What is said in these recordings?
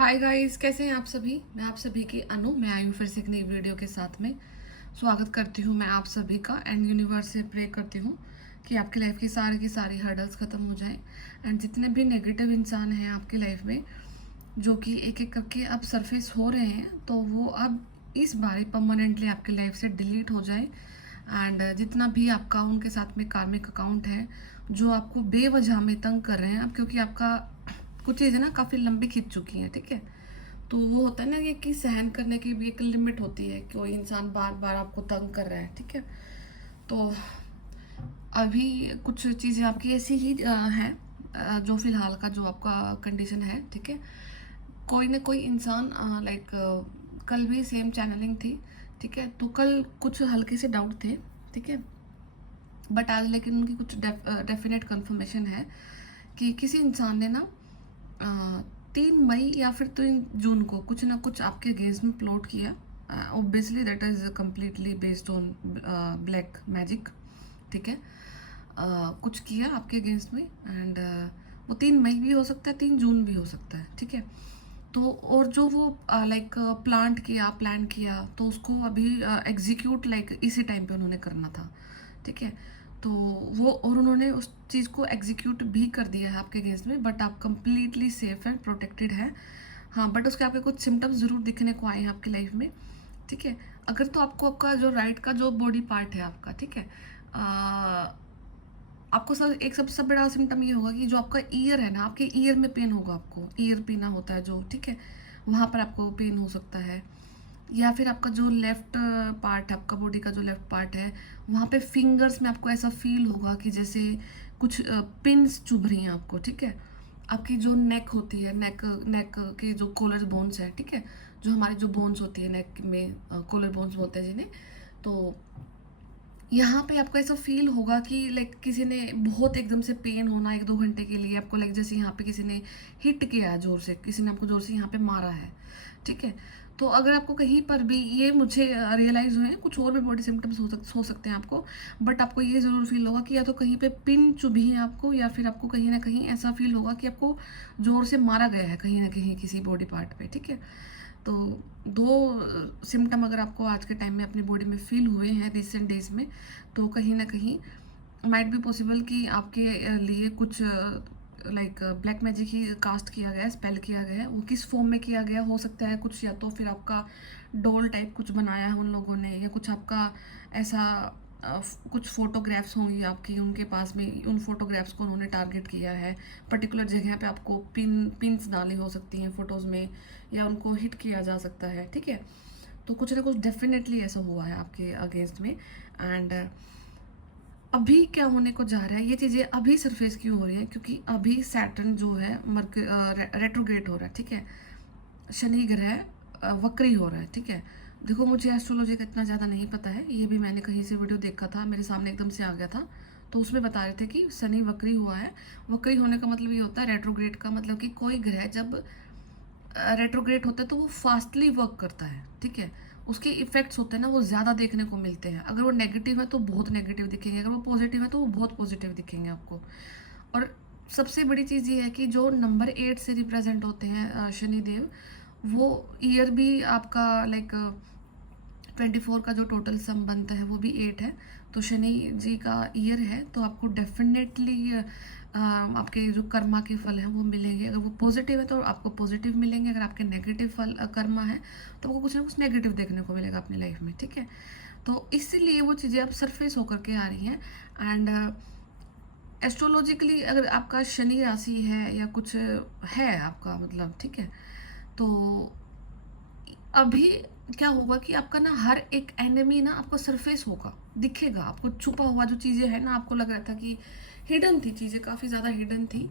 Hi guys, कैसे हैं आप सभी। मैं आप सभी की अनु। मैं आई हूँ फिर से एक नई वीडियो के साथ में। स्वागत करती हूँ मैं आप सभी का एंड यूनिवर्स से प्रे करती हूँ कि आपकी लाइफ की सारी हर्डल्स ख़त्म हो जाएं एंड जितने भी नेगेटिव इंसान हैं आपकी लाइफ में जो कि एक एक करके अब सरफेस हो रहे हैं तो वो अब इस बार परमानेंटली आपकी लाइफ से डिलीट हो जाए। एंड जितना भी आपका उनके साथ में कार्मिक अकाउंट है जो आपको बेवजह में तंग कर रहे हैं अब, क्योंकि आपका कुछ चीज़ें ना काफ़ी लंबी खिंच चुकी हैं, ठीक है। तो वो होता है ना ये कि सहन करने की भी एक लिमिट होती है, कोई इंसान बार बार आपको तंग कर रहा है, ठीक है। तो अभी कुछ चीज़ें आपकी ऐसी ही हैं जो फिलहाल का जो आपका कंडीशन है, ठीक है। कोई ना कोई इंसान लाइक कल भी सेम चैनलिंग थी, ठीक है। तो कल कुछ हल्के से डाउट थे, ठीक है। बट आज लेकिन उनकी कुछ डेफिनेट कंफर्मेशन है कि किसी इंसान ने ना 3 मई या फिर 3 जून को कुछ ना कुछ आपके अगेंस्ट में प्लॉट किया। Obviously that is completely based on black magic, ठीक है। कुछ किया आपके अगेंस्ट में एंड वो 3 मई भी हो सकता है, 3 जून भी हो सकता है, ठीक है। तो और जो वो लाइक प्लान किया तो उसको अभी एग्जीक्यूट लाइक इसी टाइम पे उन्होंने करना था, ठीक है। तो वो और उन्होंने उस चीज़ को एग्जीक्यूट भी कर दिया है आपके अगेंस्ट में, बट आप कंप्लीटली सेफ एंड प्रोटेक्टेड हैं। हाँ, बट उसके आपके कुछ सिम्टम्स ज़रूर दिखने को आए हैं आपकी लाइफ में, ठीक है। अगर तो आपको आपका जो राइट का जो बॉडी पार्ट है आपका, ठीक है, आपको सर एक सबसे बड़ा सिम्टम ये होगा कि जो आपका ईयर है ना, आपके ईयर में पेन होगा, आपको ईयर पीना होता है जो, ठीक है, वहाँ पर आपको पेन हो सकता है। या फिर आपका जो लेफ्ट पार्ट है, आपका बॉडी का जो लेफ्ट पार्ट है, वहाँ पे फिंगर्स में आपको ऐसा फील होगा कि जैसे कुछ पिन्स चुभ रही हैं आपको, ठीक है। आपकी जो नेक होती है, नेक नेक के जो कॉलर बोन्स है, ठीक है, जो हमारी जो बोन्स होती है नेक में, कॉलर बोन्स बोलते हैं जिन्हें। तो यहाँ पे आपको ऐसा फील होगा कि लाइक किसी ने बहुत एकदम से पेन होना 1-2 घंटे के लिए आपको, लाइक जैसे यहाँ पे किसी ने हिट किया है जोर से, किसी ने आपको जोर से यहाँ पे मारा है, ठीक है। तो अगर आपको कहीं पर भी ये मुझे रियलाइज़ हुए हैं, कुछ और भी बॉडी सिम्टम्स हो सकते हैं आपको, बट आपको ये ज़रूर फील होगा कि या तो कहीं पे पिन चुभी है आपको या फिर आपको कहीं ना कहीं ऐसा फील होगा कि आपको ज़ोर से मारा गया है कहीं ना कहीं किसी बॉडी पार्ट पे, ठीक है। तो दो सिम्टम अगर आपको आज के टाइम में अपनी बॉडी में फील हुए हैं रिसेंट डेज में, तो कहीं ना कहीं माइट बी पॉसिबल कि आपके लिए कुछ लाइक ब्लैक मैजिक ही कास्ट किया गया है, स्पेल किया गया है। वो किस फॉर्म में किया गया हो सकता है कुछ, या तो फिर आपका डॉल टाइप कुछ बनाया है उन लोगों ने, या कुछ आपका ऐसा कुछ फोटोग्राफ्स होंगी आपकी उनके पास में, उन फोटोग्राफ्स को उन्होंने टारगेट किया है। पर्टिकुलर जगह पे आपको पिन्स डाली हो सकती हैं फ़ोटोज़ में, या उनको हिट किया जा सकता है, ठीक है। तो कुछ ना कुछ डेफिनेटली ऐसा हुआ है आपके अगेंस्ट में। एंड अभी क्या होने को जा रहा है, ये चीज़ें अभी सरफेस क्यों हो रही है, क्योंकि अभी सैटर्न जो है रेट्रोग्रेड हो रहा है, ठीक है। शनि ग्रह वक्री हो रहा है, ठीक है। देखो, मुझे एस्ट्रोलॉजी का इतना ज़्यादा नहीं पता है, ये भी मैंने कहीं से वीडियो देखा था, मेरे सामने एकदम से आ गया था। तो उसमें बता रहे थे कि शनि वक्री हुआ है। वक्री होने का मतलब ये होता है, रेट्रोग्रेड का मतलब कि कोई ग्रह जब रेट्रोग्रेड होता है तो वो फास्टली वर्क करता है, ठीक है। उसके इफेक्ट्स होते हैं ना, वो ज़्यादा देखने को मिलते हैं। अगर वो नेगेटिव है तो बहुत नेगेटिव दिखेंगे, अगर वो पॉजिटिव है तो वो बहुत पॉजिटिव दिखेंगे आपको। और सबसे बड़ी चीज़ ये है कि जो नंबर 8 से रिप्रेजेंट होते हैं शनिदेव, वो ईयर भी आपका लाइक 24 का जो टोटल सम बनता है वो भी 8 है। तो शनि जी का ईयर है तो आपको डेफिनेटली आपके जो कर्मा के फल हैं वो मिलेंगे। अगर वो पॉजिटिव है तो आपको पॉजिटिव मिलेंगे, अगर आपके नेगेटिव फल कर्मा है तो आपको कुछ ना कुछ नेगेटिव देखने को मिलेगा अपनी लाइफ में, ठीक है। तो इसीलिए वो चीज़ें अब सरफेस होकर के आ रही हैं। एंड एस्ट्रोलॉजिकली अगर आपका शनि राशि है या कुछ है आपका मतलब, ठीक है, तो अभी क्या होगा कि आपका ना हर एक एनिमी ना आपको सरफेस होगा, दिखेगा आपको। छुपा हुआ जो चीज़ें है ना, आपको लग रहा था कि हिडन थी, चीज़ें काफ़ी ज़्यादा हिडन थी।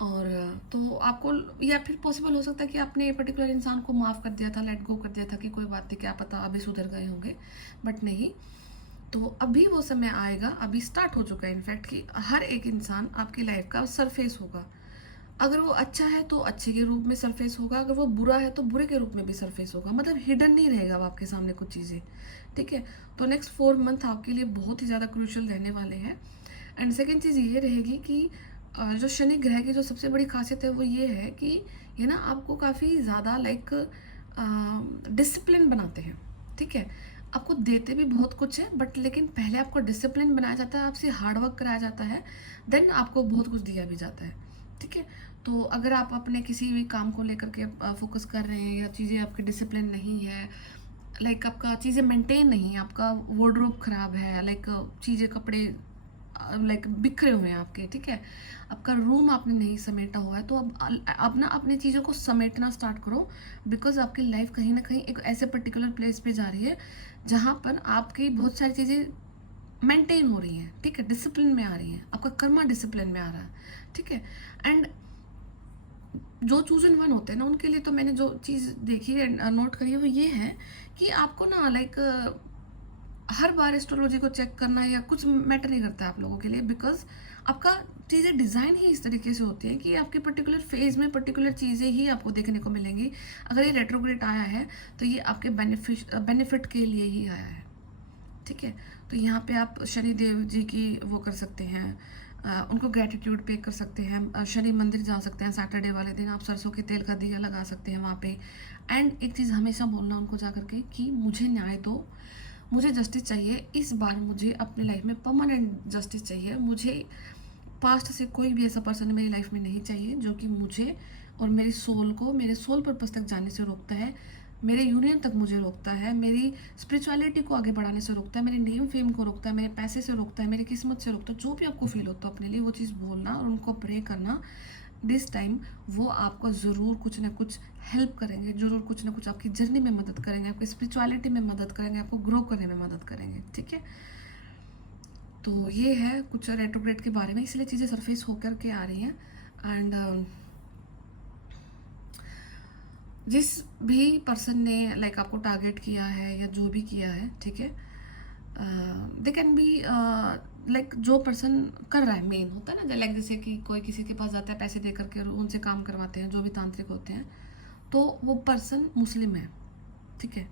और तो आपको, या फिर पॉसिबल हो सकता है कि आपने पर्टिकुलर इंसान को माफ़ कर दिया था, लेट गो कर दिया था कि कोई बात नहीं, क्या पता अभी सुधर गए होंगे, बट नहीं। तो अभी वो समय आएगा, अभी स्टार्ट हो चुका है इनफैक्ट, कि हर एक इंसान आपकी लाइफ का सरफेस होगा। अगर वो अच्छा है तो अच्छे के रूप में सरफेस होगा, अगर वो बुरा है तो बुरे के रूप में भी सरफेस होगा। मतलब हिडन नहीं रहेगा वो आपके सामने कुछ चीज़ें, ठीक है। तो नेक्स्ट 4 मंथ आपके लिए बहुत ही ज़्यादा क्रूशियल रहने वाले हैं। एंड सेकेंड चीज़ ये रहेगी कि जो शनि ग्रह की जो सबसे बड़ी खासियत है वो ये है कि ये ना आपको काफ़ी ज़्यादा लाइक डिसिप्लिन बनाते हैं, ठीक है। आपको देते भी बहुत कुछ है, बट लेकिन पहले आपको डिसिप्लिन बनाया जाता है, आपसे हार्ड वर्क कराया जाता है, देन आपको बहुत कुछ दिया भी जाता है, ठीक है। तो अगर आप अपने किसी भी काम को लेकर के फोकस कर रहे हैं या चीज़ें आपकी डिसिप्लिन नहीं है, लाइक आपका चीज़ें मेंटेन नहीं है, आपका वार्डरोब खराब है, लाइक चीज़ें कपड़े लाइक बिखरे हुए हैं आपके, ठीक है। आपका रूम आपने नहीं समेटा हुआ है, तो अब ना अपनी चीज़ों को समेटना स्टार्ट करो, बिकॉज आपकी लाइफ कहीं ना कहीं एक ऐसे पर्टिकुलर प्लेस पे जा रही है जहाँ पर आपकी बहुत सारी चीज़ें मेंटेन हो रही हैं, ठीक है, डिसिप्लिन में आ रही हैं, आपका कर्मा डिसिप्लिन में आ रहा है, ठीक है। एंड जो चूज़न वन होते हैं ना, उनके लिए तो मैंने जो चीज़ देखी है, नोट करी है, वो ये है कि आपको ना लाइक हर बार एस्ट्रोलॉजी को चेक करना या कुछ मैटर नहीं करता है आप लोगों के लिए, बिकॉज आपका चीज़ें डिज़ाइन ही इस तरीके से होती हैं कि आपके पर्टिकुलर फेज में पर्टिकुलर चीज़ें ही आपको देखने को मिलेंगी। अगर ये रेट्रोग्रेड आया है तो ये आपके बेनिफिट के लिए ही आया है, ठीक है। तो यहाँ पे आप शनि देव जी की वो कर सकते हैं, उनको ग्रेटिट्यूड पे कर सकते हैं, शनि मंदिर जा सकते हैं, सैटरडे वाले दिन आप सरसों के तेल का दिया लगा सकते हैं वहाँ पे। एंड एक चीज़ हमेशा बोलना उनको जा करके कि मुझे न्याय दो, मुझे जस्टिस चाहिए, इस बार मुझे अपनी लाइफ में परमानेंट जस्टिस चाहिए। मुझे पास्ट से कोई भी ऐसा पर्सन मेरी लाइफ में नहीं चाहिए जो कि मुझे और मेरी सोल को मेरे सोल पर्पस तक जाने से रोकता है, मेरे यूनियन तक मुझे रोकता है, मेरी स्पिरिचुअलिटी को आगे बढ़ाने से रोकता है, मेरे नेम फेम को रोकता है, मेरे पैसे से रोकता है, मेरी किस्मत से रोकता है। जो भी आपको फील होता है अपने लिए वो चीज़ बोलना और उनको प्रे करना दिस टाइम, वो आपको ज़रूर कुछ ना कुछ हेल्प करेंगे, ज़रूर कुछ ना कुछ आपकी जर्नी में मदद करेंगे, आपकी स्पिरिचुअलिटी में मदद करेंगे, आपको ग्रो करने में मदद करेंगे, ठीक है। तो ये है कुछ रेट्रोग्रेड के बारे में, इसलिए चीज़ें सरफेस होकर के आ रही हैं। एंड जिस भी पर्सन ने लाइक आपको टारगेट किया है या जो भी किया है, ठीक है, दे कैन बी लाइक जो पर्सन कर रहा है, मेन होता है ना, लाइक जैसे कि कोई किसी के पास जाता है पैसे दे करके और उनसे काम करवाते हैं, जो भी तांत्रिक होते हैं, तो वो पर्सन मुस्लिम है, ठीक है।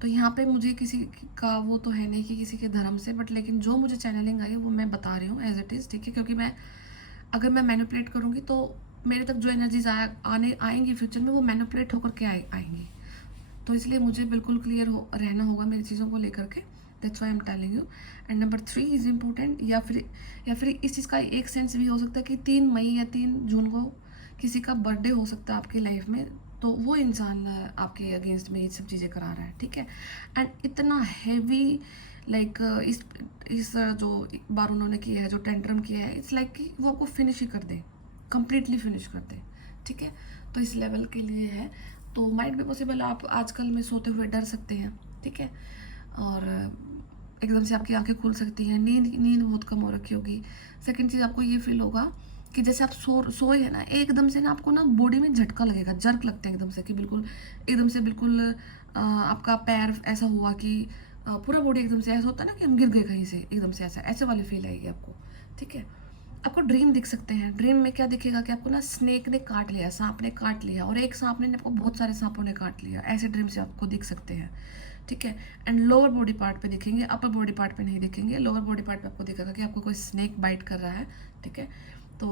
तो यहाँ पे मुझे किसी का वो तो है नहीं कि किसी के धर्म से, बट लेकिन जो मुझे चैनलिंग आई है वो मैं बता रही हूँ एज इट इज़, ठीक है। क्योंकि मैं अगर मैं मैनिपुलेट करूँगी तो मेरे तक जो एनर्जीज आने आएंगी फ्यूचर में, वो मैनिपुलेट होकर के आएंगी। तो इसलिए मुझे बिल्कुल क्लियर रहना होगा मेरी चीज़ों को लेकर के, that's why I am telling you. And number 3 is important, या फिर इस चीज़ का एक सेंस भी हो सकता है कि 3 मई या 3 जून को किसी का बर्थडे हो सकता है आपकी लाइफ में, तो वो इंसान आपके अगेंस्ट में ये सब चीज़ें करा रहा है, ठीक है। एंड इतना हैवी लाइक इस जो बार उन्होंने किया है, जो टेंट्रम किया है, इट्स लाइक कि वो आपको फिनिश ही कर दे, कंप्लीटली फिनिश कर दे, ठीक है। तो इस लेवल के लिए है, तो माइट भी पॉसिबल आप आजकल में सोते हुए डर सकते हैं, ठीक है। और एकदम से आपकी आंखें खुल सकती हैं, नींद नींद बहुत कम हो रखी होगी। सेकंड चीज़, आपको ये फील होगा कि जैसे आप सोए हैं ना, एकदम से ना आपको ना बॉडी में झटका लगेगा, जर्क लगते हैं एकदम से, कि बिल्कुल एकदम से बिल्कुल आपका पैर ऐसा हुआ कि पूरा बॉडी एकदम से ऐसा होता है ना कि हम गिर गए कहीं से, एकदम से ऐसे वाली फील आएगी आपको, ठीक है। आपको ड्रीम दिख सकते हैं, ड्रीम में क्या दिखेगा कि आपको ना स्नेक ने काट लिया, सांप ने काट लिया, और एक सांप ने आपको बहुत सारे सांपों ने काट लिया, ऐसे ड्रीम से आपको दिख सकते हैं, ठीक है। एंड लोअर बॉडी पार्ट पे दिखेंगे, अपर बॉडी पार्ट पे नहीं दिखेंगे, लोअर बॉडी पार्ट पे आपको दिखेगा कि आपको कोई स्नेक बाइट कर रहा है, ठीक है। तो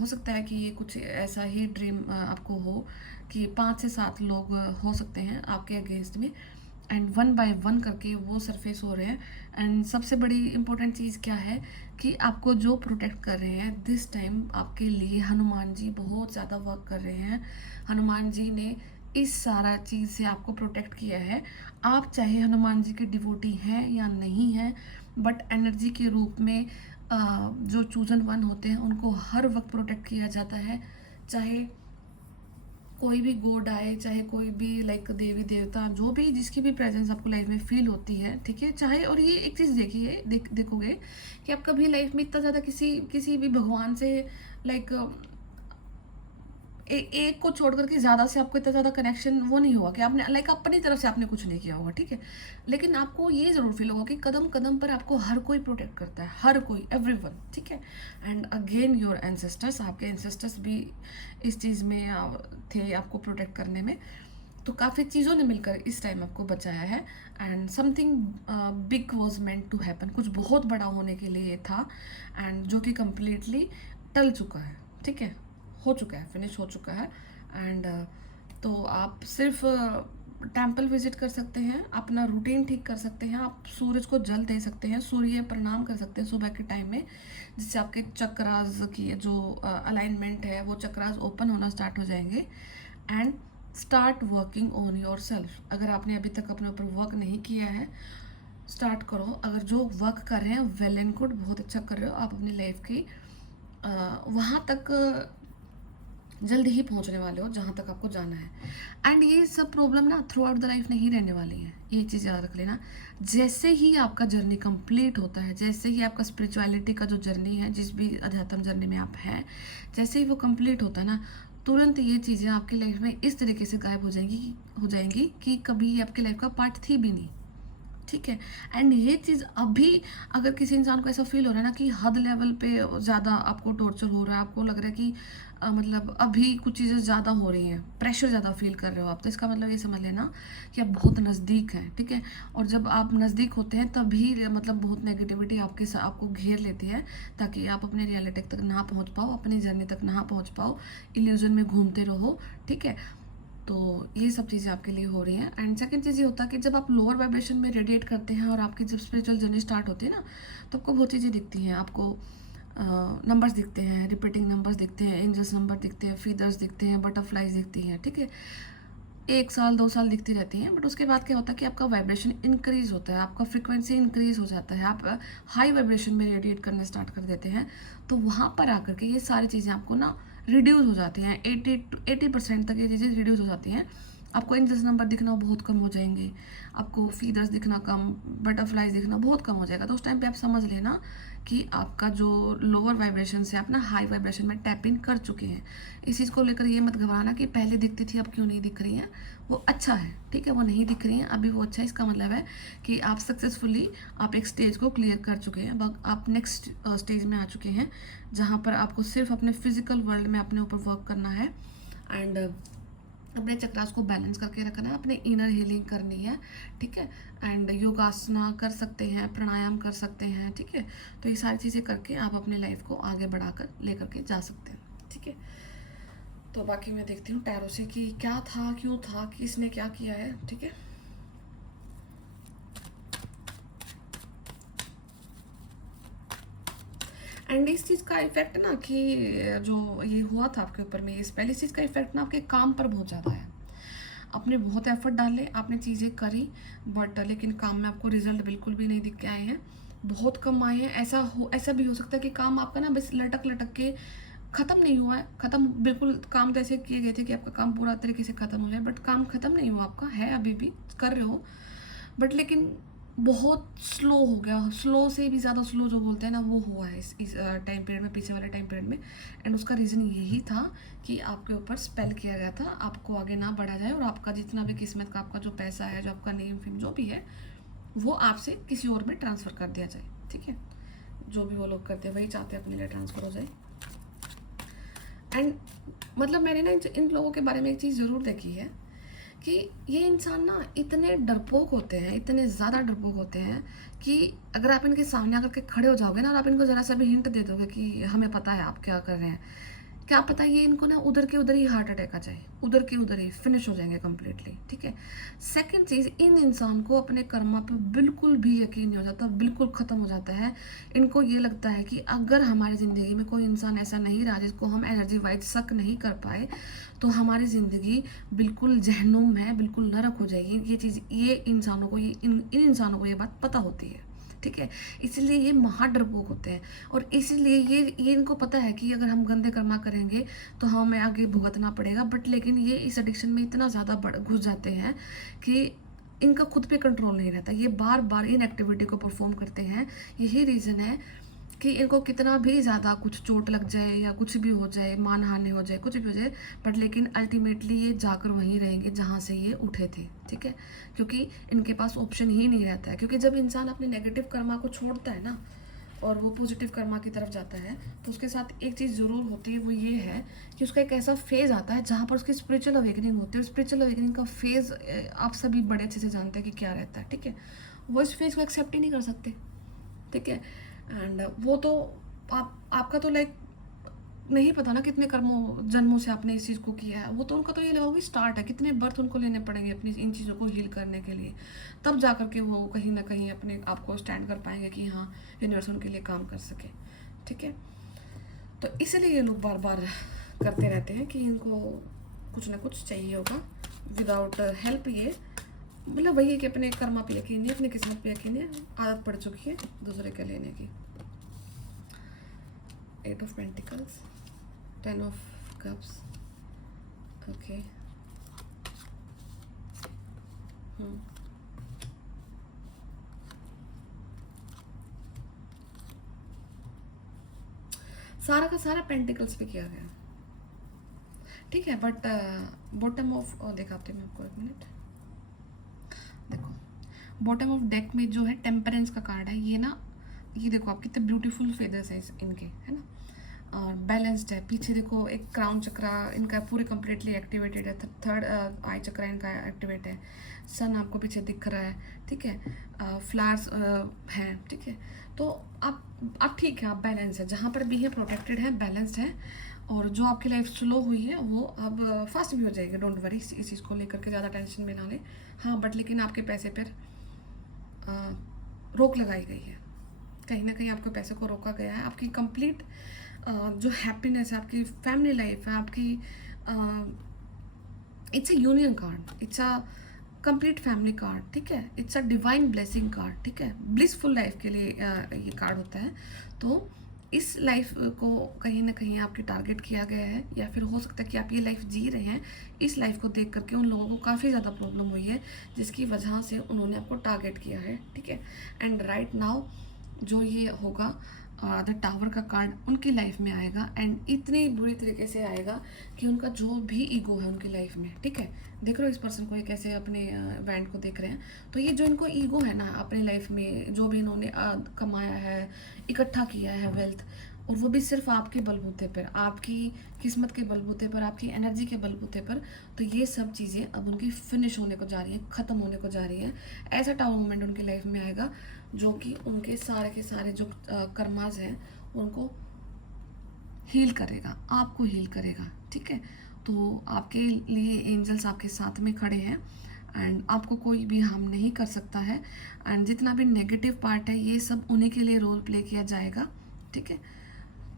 हो सकता है कि ये कुछ ऐसा ही ड्रीम आपको हो कि 5 से 7 लोग हो सकते हैं आपके अगेंस्ट में, एंड 1 बाय 1 करके वो सरफेस हो रहे हैं। एंड सबसे बड़ी इंपॉर्टेंट चीज़ क्या है कि आपको जो प्रोटेक्ट कर रहे हैं दिस टाइम आपके लिए हनुमान जी बहुत ज़्यादा वर्क कर रहे हैं। हनुमान जी ने इस सारा चीज़ से आपको प्रोटेक्ट किया है। आप चाहे हनुमान जी के डिवोटी हैं या नहीं हैं, बट एनर्जी के रूप में जो चूजन वन होते हैं उनको हर वक्त प्रोटेक्ट किया जाता है। चाहे कोई भी गॉड आए, चाहे कोई भी लाइक देवी देवता, जो भी जिसकी भी प्रेजेंस आपको लाइफ में फील होती है, ठीक है। चाहे, और ये एक चीज़ देखिए, देखोगे कि आप कभी लाइफ में इतना ज़्यादा किसी भी भगवान से लाइक एक को छोड़ करके ज़्यादा से आपको इतना ज़्यादा कनेक्शन वो नहीं हुआ कि आपने लाइक अपनी तरफ से आपने कुछ नहीं किया होगा, ठीक है। लेकिन आपको ये ज़रूर फील होगा कि कदम कदम पर आपको हर कोई प्रोटेक्ट करता है, हर कोई, एवरीवन, ठीक है। एंड अगेन योर एंसेस्टर्स, आपके एंसेस्टर्स भी इस चीज़ में थे आपको प्रोटेक्ट करने में। तो काफ़ी चीज़ों ने मिलकर इस टाइम आपको बचाया है, and something big was meant to happen, कुछ बहुत बड़ा होने के लिए था, एंड जो कि कम्प्लीटली टल चुका है, ठीक है, हो चुका है, फिनिश हो चुका है। एंड तो आप सिर्फ टेम्पल विजिट कर सकते हैं, अपना रूटीन ठीक कर सकते हैं, आप सूरज को जल दे सकते हैं, सूर्य प्रणाम कर सकते हैं सुबह के टाइम में, जिससे आपके चक्रास की जो अलाइनमेंट है वो चक्रास ओपन होना स्टार्ट हो जाएंगे। And start working on your self. अगर आपने अभी तक अपने ऊपर वर्क नहीं किया है, स्टार्ट करो। अगर जो वर्क कर रहे हैं वेल एंड गुड, बहुत अच्छा कर रहे हो, आप अपनी लाइफ की वहाँ तक जल्द ही पहुंचने वाले हो जहाँ तक आपको जाना है। एंड ये सब प्रॉब्लम ना थ्रू आउट द लाइफ नहीं रहने वाली है, ये चीज़ याद रख लेना। जैसे ही आपका जर्नी कंप्लीट होता है, जैसे ही आपका स्पिरिचुअलिटी का जो जर्नी है, जिस भी अध्यात्म जर्नी में आप हैं, जैसे ही वो कंप्लीट होता है ना, तुरंत ये चीज़ें आपकी लाइफ में इस तरीके से गायब हो जाएंगी कि कभी ये आपकी लाइफ का पार्ट थी भी नहीं, ठीक है। एंड ये चीज़ अभी अगर किसी इंसान को ऐसा फील हो रहा है ना कि हद लेवल पे ज़्यादा आपको टॉर्चर हो रहा है, आपको लग रहा है कि मतलब अभी कुछ चीज़ें ज़्यादा हो रही हैं, प्रेशर ज़्यादा फील कर रहे हो आप, तो इसका मतलब ये समझ लेना कि आप बहुत नज़दीक हैं, ठीक है। और जब आप नज़दीक होते हैं तभी मतलब बहुत नेगेटिविटी आपको घेर लेती है, ताकि आप अपने रियलिटी तक ना पहुँच पाओ, अपनी जर्नी तक ना पहुँच पाओ, इल्यूजन में घूमते रहो, ठीक है। तो ये सब चीज़ें आपके लिए हो रही हैं। एंड सेकंड चीज़ ये होता है कि जब आप लोअर वाइब्रेशन में रेडिएट करते हैं और आपकी जब स्पिरिचुअल जर्नी स्टार्ट होती है ना, तो आपको बहुत चीज़ें दिखती हैं, आपको नंबर्स दिखते हैं, रिपीटिंग नंबर्स दिखते हैं, एंजल्स नंबर दिखते हैं, फीदर्स दिखते हैं, बटरफ्लाइज दिखती हैं, ठीक है। 1 साल 2 साल दिखती रहती हैं, बट उसके बाद क्या होता है कि आपका वाइब्रेशन इंक्रीज होता है, आपका फ्रिक्वेंसी इंक्रीज हो जाता है, आप हाई वाइब्रेशन में रेडिएट करने स्टार्ट कर देते हैं। तो वहाँ पर आकर के ये सारी चीज़ें आपको ना रिड्यूस हो जाती हैं, 80% तक ये चीज़ें रिड्यूस हो जाती हैं। आपको एंजल्स नंबर दिखना बहुत कम हो जाएंगे, आपको फीदर्स दिखना कम, बटरफ्लाइज दिखना बहुत कम हो जाएगा। तो उस टाइम पे आप समझ लेना कि आपका जो लोअर वाइब्रेशन से आप ना हाई वाइब्रेशन में टैप इन कर चुके हैं। इस चीज़ को लेकर ये मत घबराना कि पहले दिखती थी अब क्यों नहीं दिख रही हैं, वो अच्छा है, ठीक है, वो नहीं दिख रही हैं अभी, वो अच्छा है। इसका मतलब है कि आप सक्सेसफुली आप एक स्टेज को क्लियर कर चुके हैं, अब आप नेक्स्ट स्टेज में आ चुके हैं, जहाँ पर आपको सिर्फ अपने फिजिकल वर्ल्ड में अपने ऊपर वर्क करना है, एंड अपने चक्रास को बैलेंस करके रखना है, अपने इनर हीलिंग करनी है, ठीक है। एंड योगासना कर सकते हैं, प्राणायाम कर सकते हैं, ठीक है। तो ये सारी चीज़ें करके आप अपने लाइफ को आगे बढ़ाकर लेकर के जा सकते हैं, ठीक है। तो बाकी मैं देखती हूँ टैरो से कि क्या था, क्यों था, किसने क्या किया है, ठीक है। एंड इस चीज़ का इफेक्ट ना कि जो ये हुआ था आपके ऊपर में, इस पहली चीज़ का इफेक्ट ना आपके काम पर बहुत ज़्यादा है। आपने बहुत एफर्ट डाले, आपने चीज़ें करी, बट लेकिन काम में आपको रिजल्ट बिल्कुल भी नहीं दिख के आए हैं, बहुत कम आए हैं। ऐसा भी हो सकता है कि काम आपका ना बस लटक लटक के ख़त्म नहीं हुआ है, ख़त्म बिल्कुल काम तो ऐसे किए गए थे कि आपका काम पूरा तरीके से ख़त्म हो जाए, बट काम ख़त्म नहीं हुआ, आपका है, अभी भी कर रहे हो, बट लेकिन बहुत स्लो हो गया, स्लो से भी ज़्यादा स्लो जो बोलते हैं ना, वो हुआ है इस टाइम पीरियड में, पीछे वाले टाइम पीरियड में। एंड उसका रीज़न यही था कि आपके ऊपर स्पेल किया गया था, आपको आगे ना बढ़ा जाए, और आपका जितना भी किस्मत का आपका जो पैसा है, जो आपका नेम फेम जो भी है, वो आपसे किसी और में ट्रांसफ़र कर दिया जाए, ठीक है। जो भी वो लोग करते हैं वही चाहते हैं अपने लिए ट्रांसफ़र हो जाए। एंड मतलब मैंने ना इन लोगों के बारे में एक चीज़ ज़रूर देखी है कि ये इंसान ना इतने डरपोक होते हैं, इतने ज़्यादा डरपोक होते हैं कि अगर आप इनके सामने आकर के खड़े हो जाओगे ना और आप इनको ज़रा सा भी हिंट दे दोगे कि हमें पता है आप क्या कर रहे हैं, क्या पता ये इनको ना उधर के उधर ही हार्ट अटैक आ जाए, उधर के उधर ही फिनिश हो जाएंगे कम्प्लीटली, ठीक है। सेकंड चीज़, इन इंसान को अपने कर्मा पे बिल्कुल भी यकीन नहीं हो जाता, बिल्कुल ख़त्म हो जाता है। इनको ये लगता है कि अगर हमारी ज़िंदगी में कोई इंसान ऐसा नहीं रहा जिसको हम एनर्जी वाइज शक नहीं कर पाए, तो हमारी ज़िंदगी बिल्कुल जहन्नुम है, बिल्कुल नरक हो जाएगी। ये चीज़ ये इंसानों को इन इंसानों को ये बात पता होती है, ठीक है। इसलिए ये महा डरपोक होते हैं, और इसीलिए ये इनको पता है कि अगर हम गंदे कर्मा करेंगे तो हमें आगे भुगतना पड़ेगा, बट लेकिन ये इस एडिक्शन में इतना ज़्यादा घुस जाते हैं कि इनका खुद पे कंट्रोल नहीं रहता, ये बार बार इन एक्टिविटी को परफॉर्म करते हैं। यही रीज़न है कि इनको कितना भी ज़्यादा कुछ चोट लग जाए या कुछ भी हो जाए, मानहानि हो जाए, कुछ भी हो जाए, बट लेकिन अल्टीमेटली ये जाकर वहीं रहेंगे जहाँ से ये उठे थे, ठीक है। क्योंकि इनके पास ऑप्शन ही नहीं रहता है, क्योंकि जब इंसान अपने नेगेटिव कर्मा को छोड़ता है ना, और वो पॉजिटिव कर्मा की तरफ जाता है, तो उसके साथ एक चीज़ ज़रूर होती है, वो ये है कि उसका एक ऐसा फेज़ आता है जहाँ पर उसकी स्पिरिचुअल अवेकनिंग होती है। स्पिरिचुअल अवेकनिंग का फेज़ आप सभी बड़े अच्छे से जानते हैं कि क्या रहता है, ठीक है। वो इस फेज़ को एक्सेप्ट ही नहीं कर सकते, ठीक है। एंड वो तो आपका तो लाइक नहीं पता ना कितने कर्मों जन्मों से आपने इस चीज़ को किया है। वो तो उनका तो ये लगा स्टार्ट है, कितने बर्थ उनको लेने पड़ेंगे अपनी इन चीज़ों को हील करने के लिए, तब जा कर के वो कहीं ना कहीं अपने आप को स्टैंड कर पाएंगे कि हाँ यूनिवर्स उनके लिए काम कर सके, ठीक है। तो इसलिए ये लोग बार बार करते रहते हैं कि इनको कुछ ना कुछ चाहिए होगा विदाउट हेल्प। ये मतलब वही है कि अपने कर्मा पे यकीन नहीं, अपने किस्मत पे यकीन है, आदत पड़ चुकी है दूसरे के लेने की। 8 of pentacles, 10 of cups, okay. सारा का सारा पेंटिकल्स पे किया गया, ठीक है। बट बॉटम ऑफ दिखाते मैं आपको, एक मिनट देखो। बॉटम ऑफ डेक में जो है टेम्परेंस का कार्ड है, ये ना, ये देखो आप कितने ब्यूटीफुल फेदर्स है इनके, है ना, और बैलेंस्ड है। पीछे देखो एक क्राउन चक्रा इनका पूरे कम्प्लीटली एक्टिवेटेड है, थर्ड आई चक्रा इनका एक्टिवेट है, सन आपको पीछे दिख रहा है, ठीक है। फ्लावर्स हैं, ठीक है। तो आप ठीक है, आप बैलेंस है, जहाँ पर भी है प्रोटेक्टेड है, बैलेंस्ड है। और जो आपकी लाइफ स्लो हुई है वो अब फास्ट भी हो जाएगी, डोंट वरी, इस चीज़ को लेकर के ज़्यादा टेंशन में ना ले। हाँ बट लेकिन आपके पैसे पर रोक लगाई गई है, कहीं ना कहीं आपके पैसे को रोका गया है। आपकी कंप्लीट जो हैप्पीनेस है, आपकी फैमिली लाइफ है, आपकी it's a union card, it's a complete family card, ठीक है। It's a divine blessing card, ठीक है। ब्लिसफुल लाइफ के लिए ये कार्ड होता है। तो इस लाइफ को कहीं ना कहीं आपके टारगेट किया गया है, या फिर हो सकता है कि आप ये लाइफ जी रहे हैं, इस लाइफ को देख करके उन लोगों को काफ़ी ज़्यादा प्रॉब्लम हुई है, जिसकी वजह से उन्होंने आपको टारगेट किया है, ठीक है। एंड राइट नाउ जो ये होगा, द टावर का कार्ड उनकी लाइफ में आएगा, एंड इतनी बुरी तरीके से आएगा कि उनका जो भी ईगो है उनकी लाइफ में, ठीक है। देख रहे हो इस पर्सन को, ये कैसे अपने बैंड को देख रहे हैं। तो ये जो इनको ईगो है ना अपनी लाइफ में, जो भी इन्होंने कमाया है, इकट्ठा किया है वेल्थ, और वो भी सिर्फ आपके बलबूते पर, आपकी किस्मत के बलबूते पर, आपकी एनर्जी के बलबूते पर, तो ये सब चीज़ें अब उनकी फिनिश होने को जा रही हैं, ख़त्म होने को जा रही हैं। ऐसा टावर मोमेंट उनकी लाइफ में आएगा जो कि उनके सारे के सारे जो कर्माज हैं उनको हील करेगा, आपको हील करेगा, ठीक है। तो आपके लिए एंजल्स आपके साथ में खड़े हैं, एंड आपको कोई भी हार्म नहीं कर सकता है। एंड जितना भी नेगेटिव पार्ट है ये सब उन्हीं के लिए रोल प्ले किया जाएगा, ठीक है।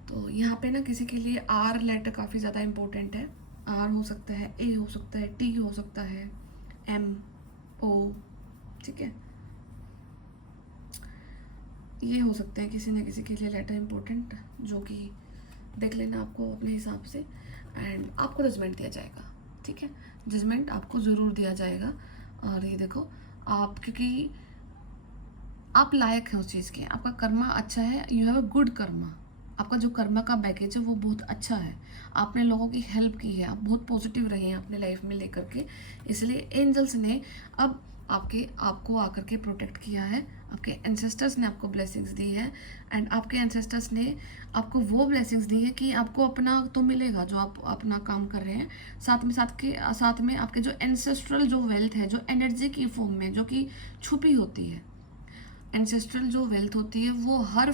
तो यहाँ पे ना किसी के लिए आर लेटर काफ़ी ज़्यादा इम्पोर्टेंट है। आर हो सकता है, ए हो सकता है, टी हो सकता है, एम, ओ, ठीक है। ये हो सकते हैं किसी न किसी के लिए लेटर इम्पोर्टेंट, जो कि देख लेना आपको अपने हिसाब से, एंड आपको जजमेंट दिया जाएगा, ठीक है। जजमेंट आपको ज़रूर दिया जाएगा। और ये देखो आप, क्योंकि आप लायक हैं उस चीज़ के, आपका कर्मा अच्छा है, you have a good Karma. आपका जो कर्मा का बैगेज है वो बहुत अच्छा है, आपने लोगों की हेल्प की है, आप बहुत पॉजिटिव रहे हैं अपने लाइफ में लेकर के, इसलिए एंजल्स ने अब आपको आकर के प्रोटेक्ट किया है। आपके एंसेस्टर्स ने आपको ब्लेसिंग्स दी है, एंड आपके एंसेस्टर्स ने आपको वो ब्लेसिंग्स दी है कि आपको अपना तो मिलेगा जो आप अपना काम कर रहे हैं, साथ में आपके जो एंसेस्ट्रल जो वेल्थ है, जो एनर्जी की फॉर्म में जो कि छुपी होती है, एंसेस्ट्रल जो वेल्थ होती है वो हर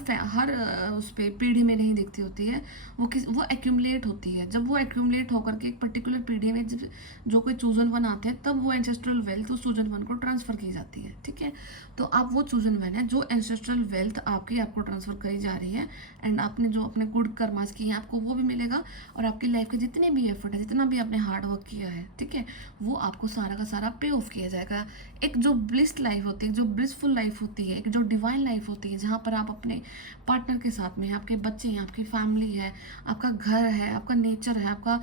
उस पे पीढ़ी में नहीं दिखती होती है, वो एक्यूमुलेट होती है। जब वो एक्यूमुलेट होकर के एक पर्टिकुलर पीढ़ी में जब जो कोई चूजन वन आते हैं, तब वो एंसेस्ट्रल वेल्थ उस चूजन वन को ट्रांसफ़र की जाती है, ठीक है। तो आप वो चूजन वन है जो एंसेस्ट्रल वेल्थ आपको ट्रांसफ़र करी जा रही है, एंड आपने जो अपने गुड कर्मास किए हैं आपको वो भी मिलेगा, और आपकी लाइफ के जितने भी एफर्ट है, जितना भी आपने हार्ड वर्क किया है, ठीक है, वो आपको सारा का सारा पे ऑफ किया जाएगा। एक जो ब्लिस लाइफ होती है, जो ब्लिसफुल लाइफ होती है, एक जो डिवाइन लाइफ होती है, जहाँ पर आप अपने पार्टनर के साथ में हैं, आपके बच्चे हैं, आपकी फैमिली है, आपका घर है, आपका नेचर है, आपका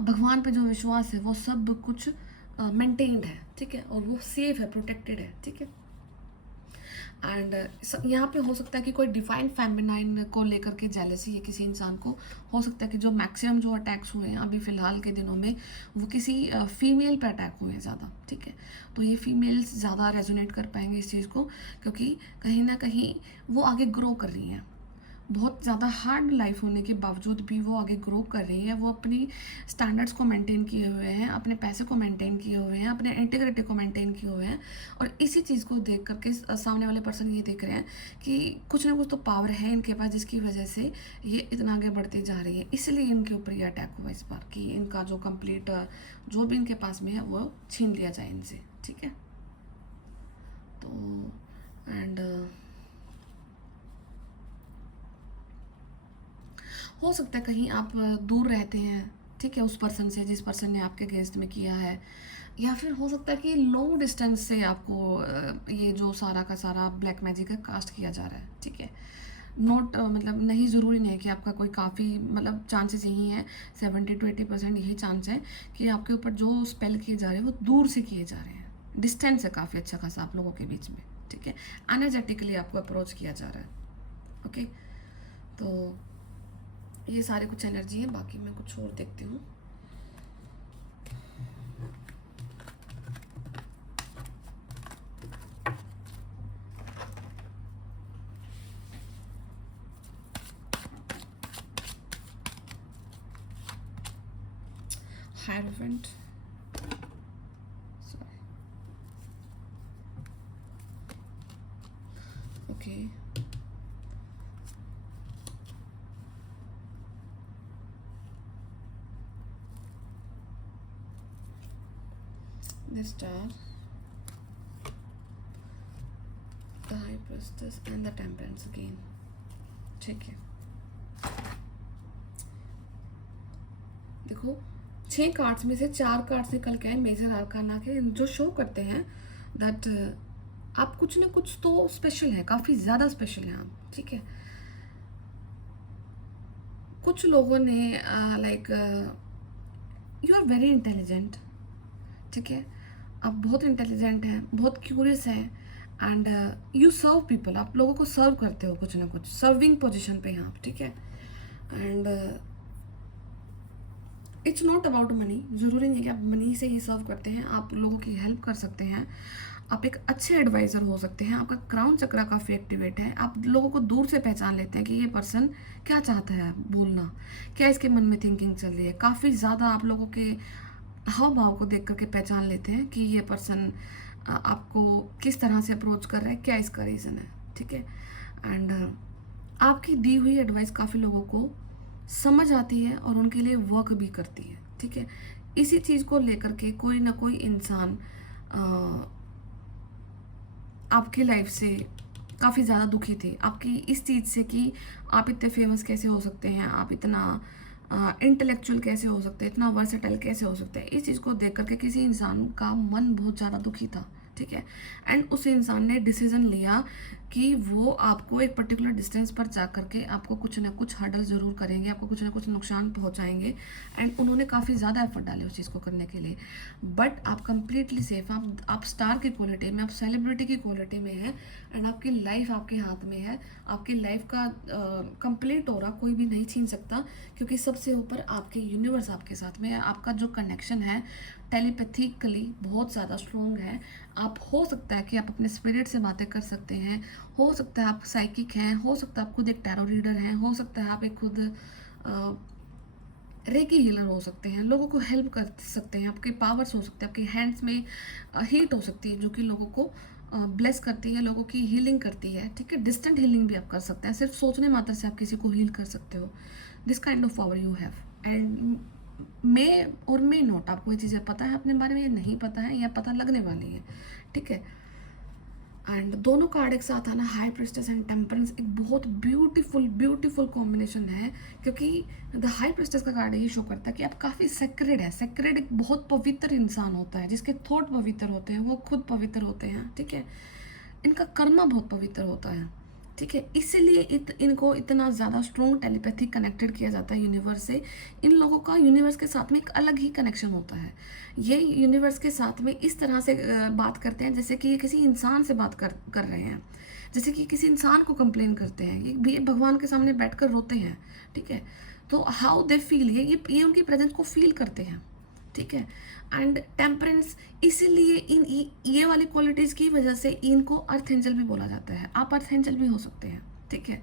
भगवान पे जो विश्वास है, वो सब कुछ मेंटेन्ड है, ठीक है, और वो सेफ है, प्रोटेक्टेड है, ठीक है। एंड यहाँ पे हो सकता है कि कोई डिवाइन फेमिनाइन को लेकर के जेलसी है किसी इंसान को, हो सकता है कि जो मैक्सिमम जो अटैक्स हुए हैं अभी फ़िलहाल के दिनों में वो किसी फीमेल पे अटैक हुए हैं ज़्यादा, ठीक है। तो ये फीमेल्स ज़्यादा रेजोनेट कर पाएंगे इस चीज़ को, क्योंकि कहीं ना कहीं वो आगे ग्रो कर रही हैं, बहुत ज़्यादा हार्ड लाइफ होने के बावजूद भी वो आगे ग्रो कर रही है, वो अपनी स्टैंडर्ड्स को मेंटेन किए हुए हैं, अपने पैसे को मेंटेन किए हुए हैं, अपने इंटीग्रिटी को मेंटेन किए हुए हैं। और इसी चीज़ को देख करके सामने वाले पर्सन ये देख रहे हैं कि कुछ ना कुछ तो पावर है इनके पास जिसकी वजह से ये इतना आगे बढ़ती जा रही है। इसलिए इनके ऊपर ये अटैक हुआ इस बार कि इनका जो कंप्लीट जो भी इनके पास में है वो छीन लिया जाए इनसे, ठीक है। तो एंड हो सकता है कहीं आप दूर रहते हैं, ठीक है, उस पर्सन से जिस पर्सन ने आपके अगेंस्ट में किया है, या फिर हो सकता है कि लॉन्ग डिस्टेंस से आपको ये जो सारा का सारा ब्लैक मैजिक है कास्ट किया जा रहा है, ठीक है। नॉट मतलब नहीं ज़रूरी नहीं है कि आपका कोई काफ़ी मतलब चांसेस यही हैं, 70 to 80% यही चांस है कि आपके ऊपर जो स्पेल किए जा रहे हैं वो दूर से किए जा रहे हैं। डिस्टेंस है काफ़ी अच्छा खासा आप लोगों के बीच में, ठीक है। एनर्जेटिकली आपको अप्रोच किया जा रहा है, ओके। तो ये सारे कुछ एनर्जी है, बाकी मैं कुछ और देखती हूँ। Hierophant. Sorry. Okay. The Star, the High Priestess and the Temperance again, ठीक है। देखो 6 कार्ड्स में से 4 कार्ड्स निकल के आए मेजर आर्काना के, जो शो करते हैं दैट आप कुछ ना कुछ तो स्पेशल है, काफ़ी ज़्यादा स्पेशल है आप, ठीक है। कुछ लोगों ने like you are very intelligent, ठीक है। आप बहुत इंटेलिजेंट हैं, बहुत क्यूरियस हैं, एंड यू सर्व पीपल, आप लोगों को सर्व करते हो कुछ ना कुछ, सर्विंग पोजीशन पे हैं आप, ठीक है। And it's not about money, ज़रूरी नहीं कि आप मनी से ही सर्व करते हैं, आप लोगों की हेल्प कर सकते हैं, आप एक अच्छे एडवाइज़र हो सकते हैं, आपका क्राउन चक्रा काफ़ी एक्टिवेट है, आप लोगों को दूर से पहचान लेते हैं कि ये पर्सन क्या चाहता है बोलना, क्या इसके मन में थिंकिंग चल रही है। काफ़ी ज़्यादा आप लोगों के हाव भाव को देख करके पहचान लेते हैं कि ये पर्सन आपको किस तरह से अप्रोच कर रहा है, क्या इसका रीज़न है, ठीक है। एंड आपकी दी हुई एडवाइस काफ़ी लोगों को समझ आती है और उनके लिए वर्क भी करती है, ठीक है। इसी चीज़ को लेकर के कोई ना कोई इंसान आपकी लाइफ से काफ़ी ज़्यादा दुखी थे, आपकी इस चीज़ से कि आप इतने फेमस कैसे हो सकते हैं, आप इतना इंटेलेक्चुअल कैसे हो सकते हैं, इतना वर्सेटाइल कैसे हो सकते हैं। इस चीज़ को देख करके किसी इंसान का मन बहुत ज़्यादा दुखी था, ठीक है। एंड उस इंसान ने डिसीजन लिया कि वो आपको एक पर्टिकुलर डिस्टेंस पर जा करके आपको कुछ ना कुछ हर्डल ज़रूर करेंगे, आपको कुछ ना कुछ नुकसान पहुंचाएंगे। एंड उन्होंने काफ़ी ज़्यादा एफर्ट डाले उस चीज़ को करने के लिए, बट आप कंप्लीटली सेफ, आप स्टार की क्वालिटी में, आप सेलिब्रिटी की क्वालिटी में है, एंड आपकी लाइफ आपके हाथ में है। आपकी लाइफ का कंप्लीट हो रहा कोई भी नहीं छीन सकता, क्योंकि सबसे ऊपर आपके यूनिवर्स आपके साथ में है। आपका जो कनेक्शन है टेलीपैथिकली बहुत ज़्यादा स्ट्रॉन्ग है। आप हो सकता है कि आप अपने स्पिरिट से बातें कर सकते हैं, हो सकता है आप साइकिक हैं, हो सकता है आप खुद एक टैरो रीडर हैं, हो सकता है आप एक खुद रेकी हीलर हो सकते हैं, लोगों को हेल्प कर सकते हैं, आपके पावर्स हो सकते हैं, आपके हैंड्स में हीट हो सकती है जो कि लोगों को ब्लेस करती है, लोगों की हीलिंग करती है, ठीक है। डिस्टेंट हीलिंग भी आप कर सकते हैं, सिर्फ सोचने मात्र से आप किसी को हील कर सकते हो। This kind of power you have, and मे और मे नॉट, आपको ये चीज़ें पता है अपने बारे में या नहीं पता है या पता लगने वाली है, ठीक है। एंड दोनों कार्ड एक साथ आना, हाई प्रिस्टेस एंड टेम्परेंस, एक बहुत ब्यूटीफुल कॉम्बिनेशन है, क्योंकि द हाई प्रिस्टेस का कार्ड यही शो करता है कि आप काफ़ी सेक्रेड है। सेक्रेड एक बहुत पवित्र इंसान होता है, जिसके थॉट पवित्र होते हैं, वो खुद पवित्र होते हैं, ठीक है। इनका कर्मा बहुत पवित्र होता है, ठीक है। इसीलिए इनको इतना ज़्यादा स्ट्रॉन्ग टेलीपैथी कनेक्टेड किया जाता है यूनिवर्स से। इन लोगों का यूनिवर्स के साथ में एक अलग ही कनेक्शन होता है। ये यूनिवर्स के साथ में इस तरह से बात करते हैं जैसे कि ये किसी इंसान से बात कर रहे हैं, जैसे कि किसी इंसान को कंप्लेन करते हैं, ये भगवान के सामने बैठकर रोते हैं, ठीक है। तो हाउ दे फील, ये उनकी प्रेजेंस को फील करते हैं, ठीक है। एंड टेम्परेंस, इसीलिए ये वाली क्वालिटीज़ की वजह से इनको अर्थ एंजल भी बोला जाता है। आप अर्थ एंजल भी हो सकते हैं, ठीक है,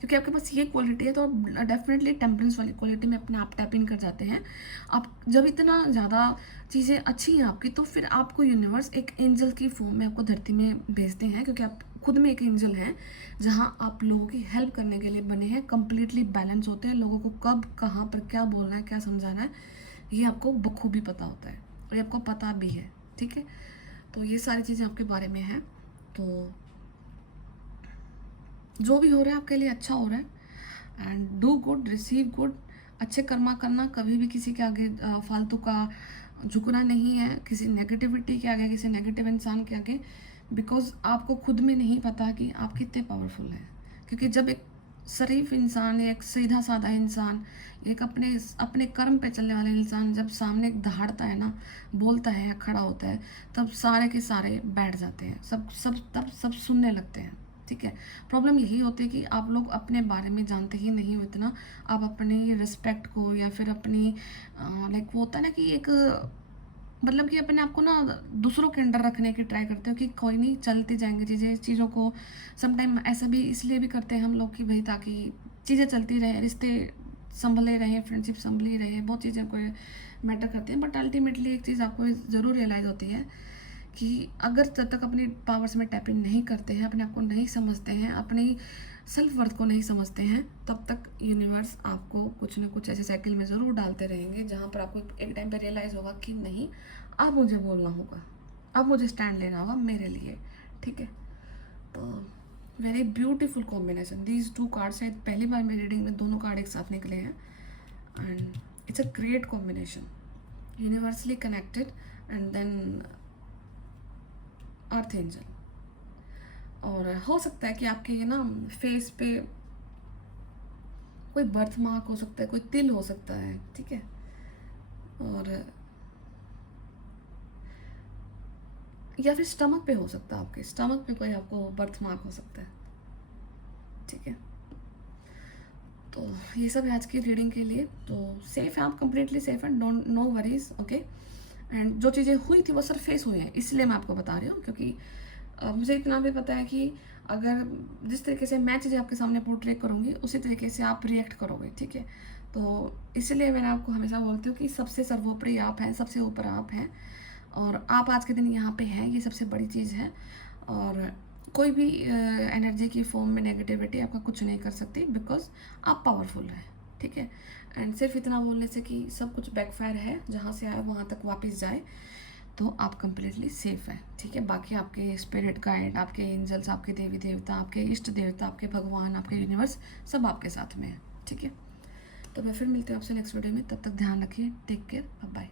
क्योंकि आपके पास ये क्वालिटी है तो आप डेफिनेटली टेम्परेंस वाली क्वालिटी में अपने आप टैप इन कर जाते हैं। आप जब इतना ज़्यादा चीज़ें अच्छी हैं आपकी, तो फिर आपको यूनिवर्स एक एंजल की फॉर्म में आपको धरती में भेजते हैं, क्योंकि आप खुद में एक एंजल हैं, जहाँ आप लोगों की हेल्प करने के लिए बने हैं, कंप्लीटली बैलेंस होते हैं। लोगों को कब कहाँ पर क्या बोलना है, क्या समझाना है, ये आपको बखूबी पता होता है, और ये आपको पता भी है। ठीक है, तो ये सारी चीज़ें आपके बारे में हैं। तो जो भी हो रहा है आपके लिए अच्छा हो रहा है, and do good, receive good. अच्छे कर्मा करना, कभी भी किसी के आगे फालतू का झुकना नहीं है, किसी नेगेटिविटी के आगे, किसी नेगेटिव इंसान के आगे, बिकॉज आपको खुद में नहीं पता कि आप कितने पावरफुल हैं। क्योंकि जब एक शरीफ इंसान, एक सीधा साधा इंसान, एक अपने अपने कर्म पे चलने वाला इंसान जब सामने दहाड़ता है ना, बोलता है या खड़ा होता है, तब सारे के सारे बैठ जाते हैं, सब सब तब सब सुनने लगते हैं। ठीक है, प्रॉब्लम यही होती है कि आप लोग अपने बारे में जानते ही नहीं हो इतना। आप अपनी रिस्पेक्ट को या फिर अपनी लाइक वो होता है ना कि एक मतलब कि अपने आप को ना दूसरों के अंडर रखने की ट्राई करते हो कि कोई नहीं, चलती जाएंगी चीज़ें, चीज़ों को समटाइम ऐसा भी इसलिए भी करते हैं हम लोग कि भाई ताकि चीज़ें चलती रहें, रिश्ते संभले रहें, फ्रेंडशिप संभली रहे, बहुत चीज़ें को मैटर करती हैं। बट अल्टीमेटली एक चीज़ आपको ज़रूर रियलाइज़ होती है कि अगर जब तक अपनी पावर्स में टैप इन नहीं करते हैं, अपने आप को नहीं समझते हैं, अपनी सेल्फ वर्थ को नहीं समझते हैं, तब तक यूनिवर्स आपको कुछ ना कुछ ऐसे साइकिल में ज़रूर डालते रहेंगे, जहाँ पर आपको एक टाइम पर रियलाइज़ होगा कि नहीं, अब मुझे बोलना होगा, अब मुझे स्टैंड लेना होगा मेरे लिए। ठीक है, तो very beautiful combination, these two cards. शायद पहली बार मेरी रीडिंग में दोनों कार्ड एक साथ निकले हैं, and it's a great combination, universally connected and then earth angel. और हो सकता है कि आपके ये ना फेस पे कोई बर्थ मार्क हो सकता है, कोई तिल हो सकता है। ठीक है, और या फिर स्टमक पे हो सकता है, आपके स्टमक पे कोई आपको बर्थ मार्क हो सकता है। ठीक है, तो ये सब है आज की रीडिंग के लिए। तो सेफ है आप, कंप्लीटली सेफ है, don't, no worries. Okay, and जो चीज़ें हुई थी वो सर फेस हुई हैं, इसलिए मैं आपको बता रही हूँ, क्योंकि मुझे इतना भी पता है कि अगर जिस तरीके से मैं चीज़ें आपके सामने पोर्ट्रे करूँगी, उसी तरीके से आप रिएक्ट करोगे। ठीक है, तो इसलिए मैंने आपको हमेशा बोलती हूँ कि सबसे सर्वोपरि आप हैं, सबसे ऊपर आप हैं, और आप आज के दिन यहाँ पे हैं, ये सबसे बड़ी चीज़ है। और कोई भी एनर्जी की फॉर्म में नेगेटिविटी आपका कुछ नहीं कर सकती, बिकॉज आप पावरफुल हैं। ठीक है, एंड सिर्फ इतना बोलने से कि सब कुछ बैकफायर है, जहाँ से आए वहाँ तक वापस जाए, तो आप कंप्लीटली सेफ हैं। ठीक है, बाकी आपके स्पिरिट गाइड, आपके एंजल्स, आपके देवी देवता, आपके इष्ट देवता, आपके भगवान, आपके यूनिवर्स, सब आपके साथ में है। ठीक है, तो मैं फिर मिलती हूँ आपसे नेक्स्ट वीडियो में, तब तक ध्यान रखिए, टेक केयर, बाय बाय।